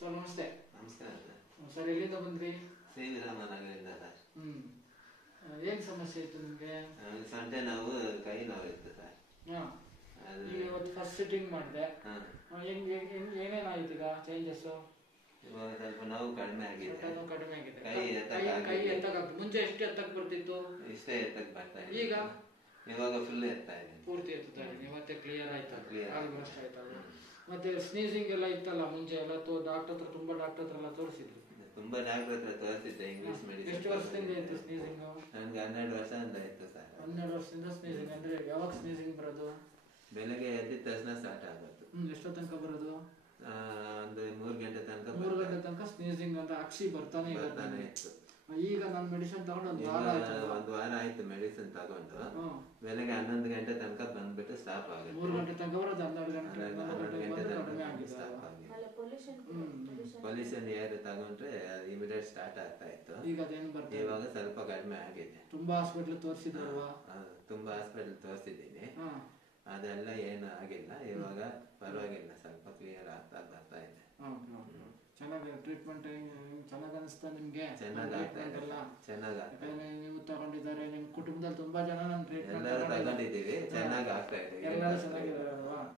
Sir ನಮಸ್ತೆ. ನಮಸ್ಕಾರ sir ಎಲ್ಲಿಂದ ಬಂದ್ರಿ? ಶ್ರೀರಾಮನಗರದಿಂದ ಸರ್. ಏನ್ ಸಮಸ್ಯೆ ಇತ್ತು ನಿಮ್ಗೆ? ಸೊಂಟೆ ನೋವು, ಕೈ ನೋವು ಇತ್ತು ಸರ್. ಈಗ ಇವತ್ತು ಫಸ್ಟ್ ಸಿಟ್ಟಿಂಗ್ ಮಾಡಿದೆ. ಏನೇನಾಯ್ತು ಈಗ ಚೇಂಜಸ್? ಇವಾಗ ಸ್ವಲ್ಪ ನೋವು ಕಡಿಮೆ ಆಗಿದೆ. ಕಡಿಮೆ ಆಗಿದೆ. ಕೈ ಎತ್ತಕ್ಕಾಗ್ತದೆ. ಮುಂಚೆ ಎಷ್ಟು ಎತ್ತಕ್ ಬರ್ತಿತ್ತು? ಇಷ್ಟೇ ಎತ್ತಕ್ ಬರ್ತಾ ಇದೆ. ಈಗ ಇವಾಗ ಫುಲ್ ಎತ್ತಾ ಇದೆ. ಪೂರ್ತಿ ಎತ್ತಾ ಇದೆ. ಇವತ್ತೇ ಕ್ಲಿಯರ್ ಆಯ್ತಾ? ಆಲ್ಮೋಸ್ಟ್ ಆಯ್ತಲ್ಲ. ಮತ್ತೆ ಸ್ನೀಸಿಂಗ್ ಎಲ್ಲ ಇತ್ತಲ್ಲ ಮುಂಚೆ ಎಲ್ಲ ಡಾಕ್ಟರ್ ಹತ್ರ, ತುಂಬಾ ಡಾಕ್ಟರ್ ಹತ್ರ ಎಲ್ಲ ತೋರಿಸಿದ್ರು. ತುಂಬಾ ಡಾಕ್ಟರ್ ಹತ್ರ ತೋರಿಸಿದ್ದೆ, ಇಂಗ್ಲಿಷ್ ಮೆಡಿಸಿನ್. ಎಷ್ಟು ವರ್ಷದಿಂದ ಇತ್ತು ಸ್ನೀಸಿಂಗ್? ನನ್ಗೆ 12 ವರ್ಷದಿಂದ ಇತ್ತು ಸರ್. 12 ವರ್ಷದಿಂದ ಸ್ನೀಸಿಂಗ್. ಅಂದ್ರೆ ಯಾವಾಗ ಸ್ನೀಸಿಂಗ್ ಬರೋದು? ಬೆಳಗ್ಗೆ ಎದ್ದಿದ ತಕ್ಷಣ ಸ್ಟಾರ್ಟ್ ಆಗುತ್ತೆ. ಎಷ್ಟೋ ತನಕ ಬರೋದು? ಒಂದು 3 ಗಂಟೆ ತನಕ. 3 ಗಂಟೆ ತನಕ ಸ್ನೀಸಿಂಗ್ ಅಂತ ಅಕ್ಷಿ ಬರ್ತಾನೆ ಇತ್ತು. ಈಗ ನಾನು ಮೆಡಿಸಿನ್ ತಗೊಂಡು ಒಂದು ವಾರ ಆಯ್ತು ಮೆಡಿಸಿನ್ ತಗೊಂಡು. ಬೆಳಗ್ಗೆ 11 ಗಂಟೆ ತನಕ ಬಂದ್ಬಿಟ್ಟು ಸ್ಟಾಪ್ ಆಗುತ್ತೆ. 3 ಗಂಟೆ ತನಕ ಬರೋದು, 12 ಗಂಟೆ ಕಡಿಮೆ ಆಗಿದೆ. ಪೊಲ್ಯೂಷನ್ ಏರ್ ತಗೊಂಡ್ರೆ ಇಮಿಡಿಯೇಟ್ ಸ್ಟಾರ್ಟ್ ಆಗ್ತಾ ಇತ್ತು. ಈಗ ಅದೇನು ಬರ್ತದೆ? ಇವಾಗ ಸ್ವಲ್ಪ ಕಡಿಮೆ ಆಗಿದೆ. ತುಂಬಾ ಹಾಸ್ಪಿಟಲ್ ತೋರಿಸಿದ್ರಲ್ವಾ? ತುಂಬಾ ಹಾಸ್ಪಿಟಲ್ ತೋರಿಸಿದ್ದೀನಿ, ಅದೆಲ್ಲ ಏನು ಆಗಿಲ್ಲ. ಇವಾಗ ಪರವಾಗಿಲ್ಲ, ಸ್ವಲ್ಪ ಕ್ಲಿಯರ್ ಆಗ್ತಾ ಬರ್ತಾ ಇದೆ. ಚೆನ್ನಾಗಿ ಟ್ರೀಟ್ಮೆಂಟ್ ಚೆನ್ನಾಗಿ ಅನಿಸ್ತಾ ನಿಮ್ಗೆ? ಚೆನ್ನಾಗಿ ನೀವು ತಗೊಂಡಿದ್ದಾರೆ, ನಿಮ್ ಕುಟುಂಬದಲ್ಲಿ ತುಂಬಾ ಜನ ನಮ್ ಟ್ರೀಟ್ಮೆಂಟ್ ತಗೊಂಡಿದ್ದೀವಿ, ಚೆನ್ನಾಗಿ ಆಗ್ತಾ ಇದೆ. ಎಲ್ಲರೂ ಚೆನ್ನಾಗಿದ್ದಾರೆ ಅಲ್ವಾ?